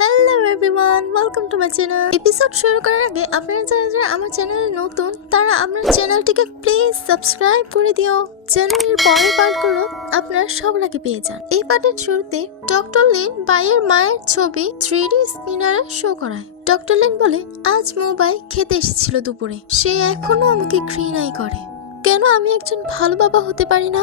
Hello everyone welcome to my channel episode শুরু করার আগে আপনারা যারা যারা আমার চ্যানেলে নতুন, তারা আপনার চ্যানেলটিকে প্লিজ সাবস্ক্রাইব করে দিও। চ্যানেলের পরের পার্টগুলো আপনারা সবার আগে পেয়ে যান। এই পার্টের শুরুতে ডক্টর লিন বাইয়ের মায়ের ছবি থ্রি ডি স্ক্রিনারে শো করায়। ডক্টর লিন বলে, আজ মোবাই খেতে এসেছিল দুপুরে। সে এখনও আমাকে ঘৃণাই করে। কেন আমি একজন ভালো বাবা হতে পারি না?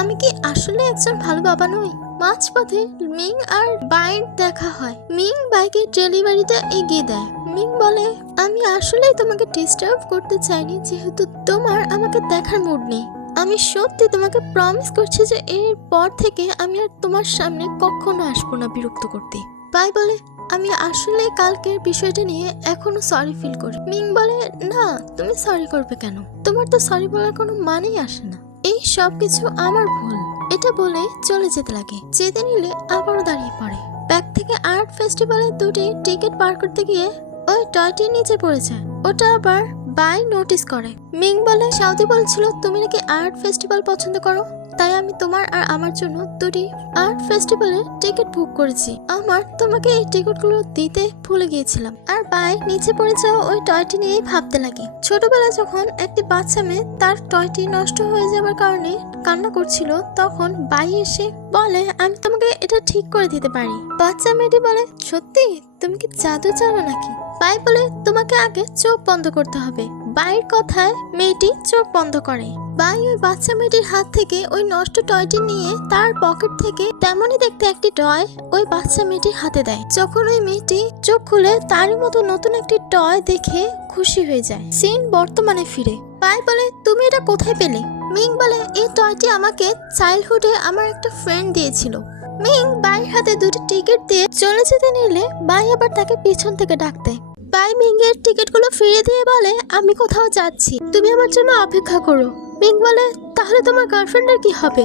আমি কি আসলে একজন ভালো বাবা নই? মাঝপথে মিং আর বাইর দেখা হয়। মিং বাইকের ডেলিভারিটা এগিয়ে দেয়। মিং বলে, আমি আসলেই তোমাকে ডিস্টার্ব করতে চাইনি, যেহেতু তোমার আমাকে দেখার মুড নেই। আমি সত্যি তোমাকে প্রমিস করছি যে এর পর থেকে আমি আর তোমার সামনে কখনো আসব না বিরক্ত করতে। বাই বলে, আমি আসলে কালকের বিষয়টা নিয়ে এখনও সরি ফিল করি। মিং বলে, না, তুমি সরি করবে কেন? তোমার তো সরি বলার কোনো মানেই আসে না। এই সব কিছু আমার ভুল। এটা বলে চলে যেতে লাগে। যেতে নিলে আবারও দাঁড়িয়ে পড়ে। ব্যাগ থেকে আর্ট ফেস্টিভ্যালের দুটি টিকিট পার করতে গিয়ে ওই টয়টির নিচে পড়েছে ওটা আবার বাই নোটিস করে। মিং বলে, সাউদি বলছিল, তুমি নাকি আর্ট ফেস্টিভ্যাল পছন্দ করো? তাই আমি তোমার আর আমার জন্য দুটি আর্ট ফেস্টিভ্যালের টিকিট বুক করেছি। আমার তোমাকে এই টিকিটগুলো দিতে ভুলে গিয়েছিলাম। আর বাই নিচে পড়ে যাওয়া ওই টয়টি নিয়েই ভাবতে লাগে। ছোটবেলায় যখন একটি বাচ্চা মেয়ে তার টয়টি নষ্ট হয়ে যাওয়ার কারণে কান্না করছিল, তখন বাই এসে বলে, আমি তোমাকে এটা ঠিক করে দিতে পারি। বাচ্চা মেয়েটি বলে, সত্যি? তুমি কি জাদু জানো নাকি? বাই বলে, তোমাকে আগে চোখ বন্ধ করতে হবে। বাইর কথায় মেয়েটি চোখ বন্ধ করে। বাই ওই বাচ্চা মেয়েটির হাত থেকে ওই নষ্ট টয়টি নিয়ে তার পকেট থেকে তেমনই দেখতে একটি টয় ওই বাচ্চা মেয়েটির হাতে দেয়। যখন ওই মেয়েটি চোখ খুলে তারই মতো নতুন একটি টয় দেখে খুশি হয়ে যায়। সিন বর্তমানে ফিরে। বাই বলে, তুমি এটা কোথায় পেলে? মিং বলে, এই টয়টি আমাকে চাইল্ডহুডে আমার একটা ফ্রেন্ড দিয়েছিল। মিং বাইর হাতে দুটি টিকিট দিয়ে চলে যেতে নিলে বাই আবার তাকে পিছন থেকে ডাকতে বাই মিং এর টিকিটগুলো ফিরিয়ে দিয়ে বলে, আমি কোথাও যাচ্ছি। তুমি আমার জন্য অপেক্ষা করো। মিং বলে, তাহলে তোমার গার্লফ্রেন্ডের কি হবে?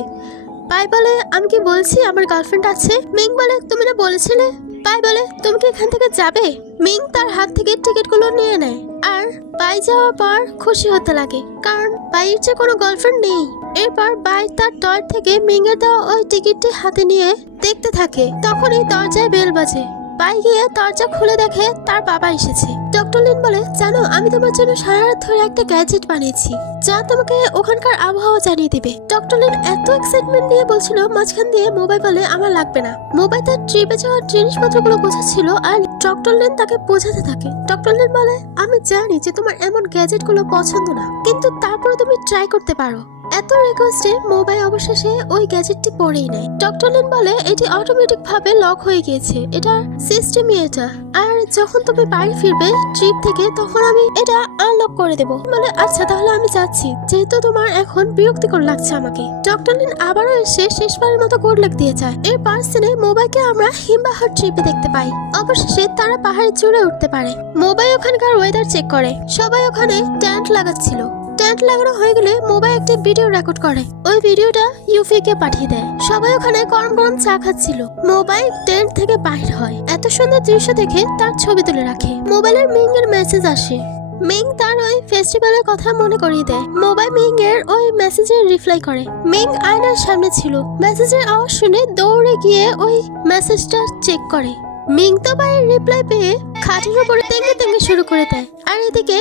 বাই বলে, আমি কি বলছি? আমার গার্লফ্রেন্ড আছে? মিং বলে, তুমি না বলেছিলে? বাই বলে, তুমি কি এখান থেকে যাবে? মিং তার হাত থেকে টিকিটগুলো নিয়ে নেয়। আর বাই যাওয়ার পর খুশি হতে লাগে, কারণ বাইয়ের যে কোনো গার্লফ্রেন্ড নেই। এরপর বাই তার টয় থেকে মিংয়ের দেওয়া ওই টিকিটটি হাতে নিয়ে দেখতে থাকে। তখনই দরজায় বেল বাজে। বাই গিয়ে দরজা খুলে দেখে তার বাবা এসেছে। ডক্টর লিন বলে, জানো, আমি তোমার জন্য সারা রাত ধরে একটা গ্যাজেট বানিয়েছি, যা তোমাকে ওখানকার আবহাওয়া জানিয়ে দিবে। ডক্টর লিন এত এক্সাইটমেন্ট নিয়ে বলছিল, মাঝখান দিয়ে মোবাইল বলে আমার লাগবে না। মোবাইল তার ট্রিপে যাওয়ার জিনিসপত্রগুলো বোঝাচ্ছিল আর ডক্টর লিন তাকে বোঝাতে থাকে। ডক্টর লিন বলে, আমি জানি যে তোমার এমন গ্যাজেটগুলো পছন্দ না, কিন্তু তারপরে তুমি ট্রাই করতে পারো। এত রিকোয়েস্টে মোবাইল অবশেষে ওই গ্যাজেটটি পরেই নেয়। ডক্টর লিন বলে, এটি অটোমেটিক ভাবে লক হয়ে গিয়েছে। এটার সিস্টেমই এটা। আর যখন তুমি বাড়ি ফিরবে ট্রিপ থেকে, তখন আমি এটা আনলক করে দেবো। বলে আচ্ছা তাহলে আমি যাচ্ছি। যেহেতু তোমার এখন বিরক্তিকর লাগছে আমাকে। ডক্টর লিন আবারও এসে শেষবারের মতো কোড লিখ দিয়ে যায়। এর পার্সনে মোবাইলকে আমরা হিমবাহর ট্রিপে দেখতে পাই। অবশেষে তারা পাহাড়ে চড়ে উঠতে পারে। মোবাইল ওখানকার ওয়েদার চেক করে। সবাই ওখানে ট্যান্ট লাগাচ্ছিল। ট্যান্ট লাগানো হয়ে গেলে মোবাইল একটি ভিডিও রেকর্ড করে। ওই ভিডিওটা ইউফি কে পাঠিয়ে দেয়। সবাই ওখানে গরম গরম চা খাচ্ছিল। মোবাইল টেন্ট থেকে বাইর হয়। এত সুন্দর দৃশ্য দেখে তার ছবি তুলে রাখে। মোবাইলের মিং এর মেসেজ আসে। মিং তার ওই ফেস্টিভ্যালের কথা মনে করিয়ে দেয়। মোবাইল মিং এর ওই মেসেজের রিপ্লাই করে। মিং আয়নার সামনে ছিল। মেসেজের আওয়াজ শুনে দৌড়ে গিয়ে ওই মেসেজটা চেক করে। মিং তো বাইরের রিপ্লাই পেয়ে খাটের উপরে তেঙ্গে তেঙ্গে শুরু করে দেয়। আর এদিকে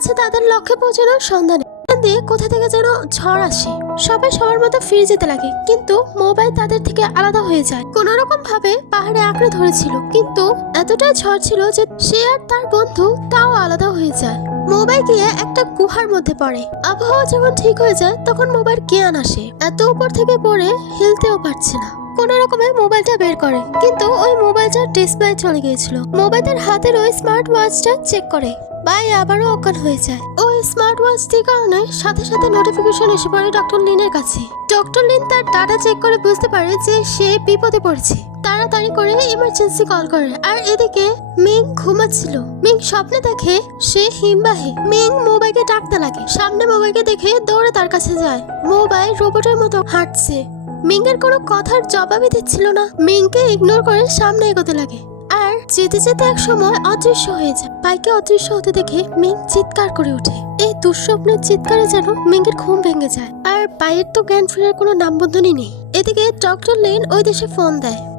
আছে তাদের লক্ষ্যে পৌঁছানোর সন্ধানে। দিয়ে কোথা থেকে যেন ঝড় আসে। সবাই সবার মতো ফিরে যেতে লাগে, কিন্তু মোবাইল তাদের থেকে আলাদা হয়ে যায়। কোন রকম ভাবে পাহাড়ে আঁকড়ে ধরেছিল, কিন্তু এতটাই ঝড় ছিল যে সে আর তার বন্ধু তাও আলাদা হয়ে যায়। মোবাইল গিয়ে একটা গুহার মধ্যে পড়ে। আবহাওয়া যখন ঠিক হয়ে যায়, তখন মোবাইল জ্ঞান আসে। এত উপর থেকে পড়ে, হিলতেও পারছে না। কোনো রকমে মোবাইলটা বের করে। কিন্তু ওই মোবাইলটার ডিসপ্লে চলে গিয়েছিল। মোবাইলের হাতের ওই স্মার্ট ওয়াচটা চেক করে। বাই আবারও অজ্ঞান হয়ে যায়। ওই স্মার্ট ওয়াচটির কারণে সাথে সাথে নোটিফিকেশন এসে পড়ে ডক্টর লিনের কাছে। ডক্টর লিন তার ডাটা চেক করে বুঝতে পারে যে সে বিপদে পড়েছে। তাড়াতাড়ি করে ইমার্জেন্সি কল করে। আর এদিকে মিং ঘুমাচ্ছিল। মিং স্বপ্নে দেখে সে হিমবাহে। মিং মোবাইলকে ডাকতে লাগে। সামনে মোবাইলকে দেখে দৌড়ে তার কাছে যায়। মোবাইল রোবটের মতো হাঁটছে। মিংয়ের কোনো কথার জবাবই দিচ্ছিল না। মিংকে ইগনোর করে সামনে এগোতে লাগে। আর যেতে যেতে এক সময় অদৃশ্য হয়ে যায়। বাইকে অদৃশ্য হতে দেখে মিং চিৎকার করে ওঠে। এই দুঃস্বপ্নের চিৎকারে যেন মিংয়ের ঘুম ভেঙে যায়। আর বাইয়ের তো জ্ঞান ফেরার কোনো নামবন্ধনই নেই। এদিকে ডক্টর লেন ওই দেশে ফোন দেয়।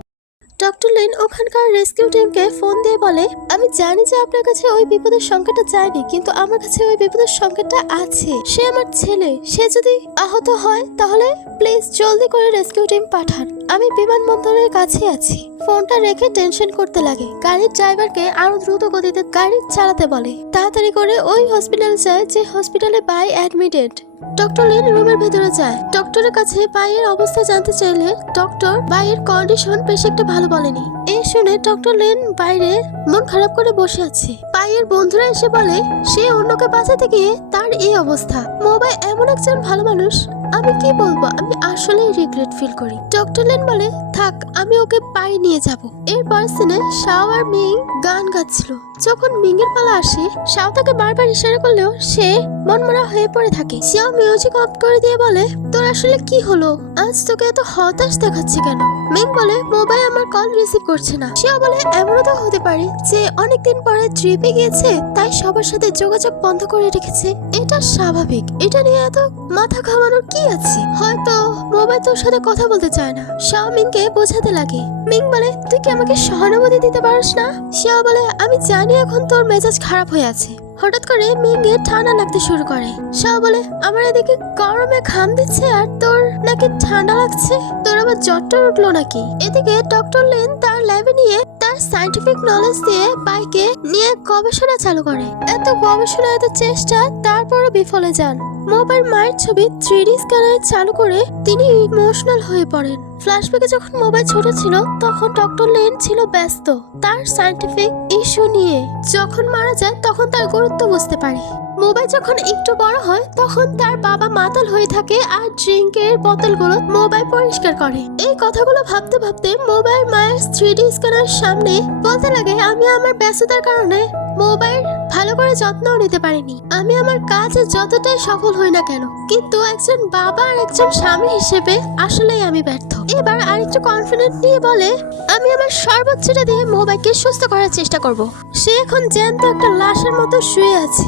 ডক্টর লেন ওখানকার রেস্কিউ টিমকে ফোন দিয়ে বলে, আমি জানি যে আপনার কাছে ওই বিপদের সংখ্যাটা যায়নি, কিন্তু আমার কাছে ওই বিপদের সংখ্যাটা আছে। সে আমার ছেলে। সে যদি আহত হয়, তাহলে প্লিজ জলদি করে রেস্কিউ টিম পাঠান। আমি বিমানবন্দরের কাছে আছি। ফোনটা রেখে টেনশন করতে লাগে। গাড়ির ড্রাইভারকে আরও দ্রুত গতিতে গাড়ি চালাতে বলে। তাড়াতাড়ি করে ওই হসপিটাল যায়, যে হসপিটালে বাই অ্যাডমিটেড। ডক্টর লেন রুমের ভেতরে যায়। ডক্টরের কাছে পায়ের অবস্থা জানতে চাইলে ডক্টর পায়ের কন্ডিশন বেশ একটা ভালো বলেনি। এই শুনে ডক্টর লেন বাইরে মন খারাপ করে বসে আছে। পায়ের বন্ধুরা এসে বলে, সে অন্যকে বাঁচাতে গিয়ে তার এই অবস্থা। মোবাইল এমন একজন ভালো মানুষ আমি কি বলব? আমি আসলে রিগ্রেট ফিল করি। ডক্টর লেন বলে, থাক, আমি ওকে পাই নিয়ে যাব। এরপর সিনে শাও আর মিং গান গাচ্ছিল। যখন মিং এর পালা আসে, শাও তাকে বারবার ইশারা করলেও সে মনমরা হয়ে পড়ে থাকে। শিয়াও মিউজিক অফ করে দিয়ে বলে, তোর আসলে কি হলো? আজ তোকে এত হতাশ দেখাচ্ছে কেন? মিং বলে, মোবাইল আমার কল রিসিভ করছে না। শিয়া বলে, এমনও তো হতে পারে যে অনেকদিন পরে ট্রিপে গিয়েছে তাই সবার সাথে যোগাযোগ বন্ধ করে রেখেছে। এটা স্বাভাবিক। এটা নিয়ে এত মাথা ঘামানোর কি আছে? হয়তো মোবাইল তোর সাথে কথা বলতে চায় না। শাও মিংকে বোঝাতে লাগে। মিং বলে, তুই কি আমাকে সহানুভূতি দিতে পারিস না? শিয়া বলে, আমি জানি এখন তোর মেজাজ খারাপ হয়ে আছে। হঠাৎ করে মিংয়ে ঠান্ডা লাগতে শুরু করে। শাও বলে, আমার এদিকে গরমে ঘাম দিচ্ছে আর তোর নাকি ঠান্ডা লাগছে? তোর আবার জ্বরটা উঠল নাকি? এদিকে ডক্টর লেন তার ল্যাবে নিয়ে তার সাইন্টিফিক নলেজ দিয়ে বাইকে নিয়ে গবেষণা চালু করে। এত গবেষণা, এত চেষ্টা, তারপরও বিফলে যান। মোবাইল মায়ের ছবি থ্রি স্ক্যানার চালু করে তিনি ইমোশনাল হয়ে পড়েন। ফ্ল্যাশব্যাকে যখন মোবাইল ছোট ছিল, তখন ডক্টর লেন ছিল ব্যস্ত। তার সাইন্টিফিক ইস্যু নিয়ে যখন মারা যায় তখন তার গুরুত্ব বুঝতে পারে। মোবাইল যখন একটু বড় হয়, তখন তার বাবা মাতাল হয়ে থাকে আর ড্রিঙ্কের বোতলগুলো মোবাইল পরিষ্কার করে। এই কথাগুলো ভাবতে ভাবতে মোবাইল মায়ের থ্রি ডি স্ক্যানার সামনে বলতে লাগে, আমি আমার ব্যস্ততার কারণে মোবাইল ভালো করে যত্নও নিতে পারিনি। আমি আমার কাজে যতটাই সফল হই না কেন, কিন্তু একজন বাবা আর একজন স্বামী হিসেবে আসলেই আমি ব্যর্থ। এবার আরেকটু কনফিডেন্ট নিয়ে বলে, আমি আমার সর্বোচ্চটা দিয়ে মোবাইলকে সুস্থ করার চেষ্টা করব। সে এখন জ্যান্ত একটা লাশের মতো শুয়ে আছে।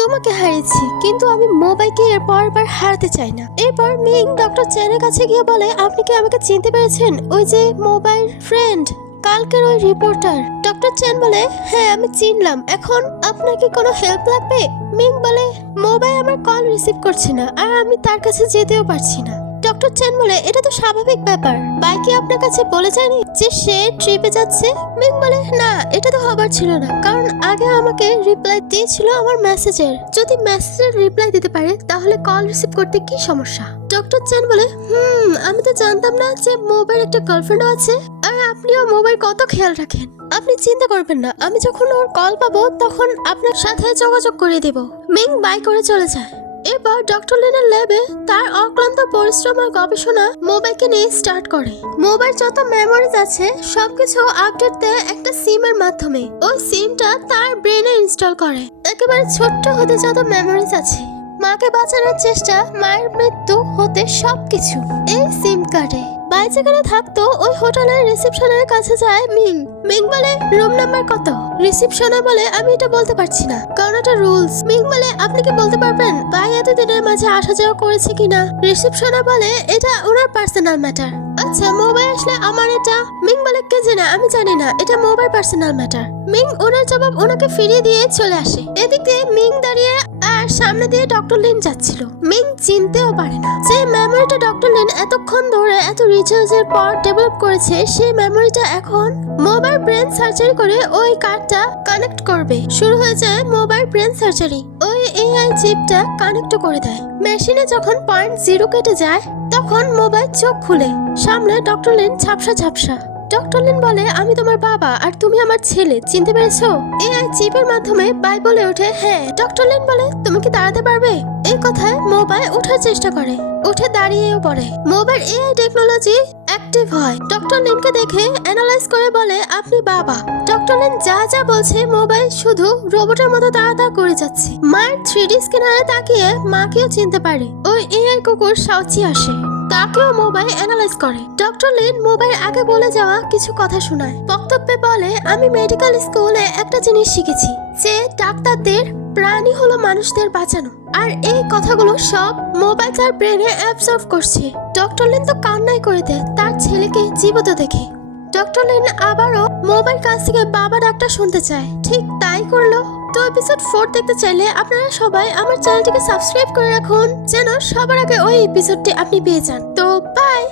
তোমাকে হারিয়েছি, কিন্তু আমি মোবাইলকে এর পরবার হারাতে চাই না। এরপর মিং ডক্টর চেনের কাছে গিয়ে বলে, আপনি কি আমাকে চিনতে পেরেছেন? ওই যে মোবাইল ফ্রেন্ড, কালকের ওই রিপোর্টার। ডক্টর চেন বলে হ্যাঁ আমি চিনলাম। এখন আপনার কি কোনো হেল্প লাগবে? মিং বলে, মোবাইল আমার কল রিসিভ করছে না, আর আমি তার কাছে যেতেও পারছি না। ডক্টর চেন বলে, এটা তো স্বাভাবিক ব্যাপার। বাইকে আপনার কাছে বলে যায়নি যে সে ট্রিপে যাচ্ছে? মিং বলে, না, এটা তো হবার ছিল না। কারণ আগে আমাকে রিপ্লাই দিয়েছিল আমার মেসেজের যদি মেসেজের রিপ্লাই দিতে পারে, তাহলে কল রিসিভ করতে কি সমস্যা? ডক্টর চেন বলে, হুম, আমি তো জানতাম না যে মোবাইল একটা গার্লফ্রেন্ড আছে। আর আপনিও মোবাইল কত খেয়াল রাখেন? আপনি চিন্তা করবেন না। আমি যখন ওর কল পাবো, তখন আপনার সাথে যোগাযোগ করে দেব। মিং বাই করে চলে যায়। এরপর ডক্টর লেনের ল্যাবে তার অক্লান্ত পরিশ্রম আর গবেষণা মোবাইলকে নিয়ে স্টার্ট করে। মোবাইল যত মেমোরিজ আছে, সবকিছু আপডেট দেয় একটা সিমের মাধ্যমে। ওই সিমটা তার ব্রেনে ইনস্টল করে। একেবারে ছোট্ট হতে যত মেমোরিজ আছে। মাকে বাঁচানোর চেষ্টা, মায়ের মৃত্যু হতে সবকিছু। এই সিম কার্ডে। বাই যেখানে থাকতো ওই হোটেলের রিসেপশনের কাছে যায় মিং। মিং বলে, রুম নাম্বার কত? রিসেপশনে বলে, আমি এটা বলতে পারছি না। কারণ এটা রুলস। মিং বলে, আপনি কি বলতে পারবেন? বাই এতদিনের মাঝে আসা যাওয়া করেছে কিনা? রিসেপশনে বলে, এটা ওনার পার্সোনাল ম্যাটার। আচ্ছা মোবাইল আসলে আমার এটা? মিং বলে কে জানে? আমি জানি না। এটা মোবাইল পার্সোনাল ম্যাটার মিং ওনার জবাব ওনাকে ফিরিয়ে দিয়ে চলে আসে। এদিকে মিং দাঁড়িয়ে আর সামনে দিয়ে ডক্টর লিন যাচ্ছিল। মিং চিনতেও পারে না। যে মেমোরিটা ডক্টর লিন এতক্ষণ ধরে এত রিসার্চের পর ডেভেলপ করেছে, সেই মেমোরিটা এখন মোবাইল ব্রেন সার্জারি করে ওই কার্ডটা কানেক্ট করবে। শুরু হয়ে যায় মোবাইল ব্রেন সার্জারি ওই এআই চিপটা কানেক্ট করে দেয়। মেশিনে যখন পয়েন্ট জিরো কেটে যায় তখন মোবাইল চোখ খুলে সামনে ডক্টর লেন ঝাপসা ঝাপসা। ডক্টর লিন বলে, আমি তোমার বাবা আর তুমি আমার ছেলে, চিনতে পেরেছ? এআই চিপের মাধ্যমে বাই বলে ওঠে হ্যাঁ ডক্টর লিন বলে, তুমি কি দাঁড়াতে পারবে? এই কথায় মোবাইল ওঠার চেষ্টা করে, উঠে দাঁড়িয়েও পড়ে। মোবাইল এআই টেকনোলজি অ্যাক্টিভ হয়। ডক্টর লিনকে দেখে অ্যানালাইজ করে বলে, আপনি বাবা। ডক্টর লিন যা যা বলছে, মোবাইল শুধু রোবটের মতো তাড়া করে যাচ্ছে। মায়ের থ্রি ডি স্ক্যানারে তাকিয়ে মাকেও চিনতে পারে। ওই এআই কুকুর সাউচি আসে। তাকেও মোবাইল অ্যানালাইজ করে। ডক্টর লিন মোবাইল আগে বলে যাওয়া কিছু কথা শোনায়। বক্তব্যে বলে, আমি মেডিকেল স্কুলে একটা জিনিস শিখেছি, যে ডাক্তারদের প্রাণী হলো মানুষদের বাঁচানো। আর এই কথাগুলো সব মোবাইল তার ব্রেনে অ্যাবসর্ভ করছে। ডক্টর লিন তো কান্নাই করে দেয়, তার ছেলেকে জীবিত দেখে। ডক্টর লিন আবারও মোবাইল কাছ থেকে বাবা ডাক্তার শুনতে চায়। ঠিক তাই করল তো এপিসোড ফোর দেখতে চাইলে আপনারা সবাই আমার চ্যানেলটিকে সাবস্ক্রাইব করে রাখুন, যেন সবার আগে ওই এপিসোডটি আপনি পেয়ে যান। তো বাই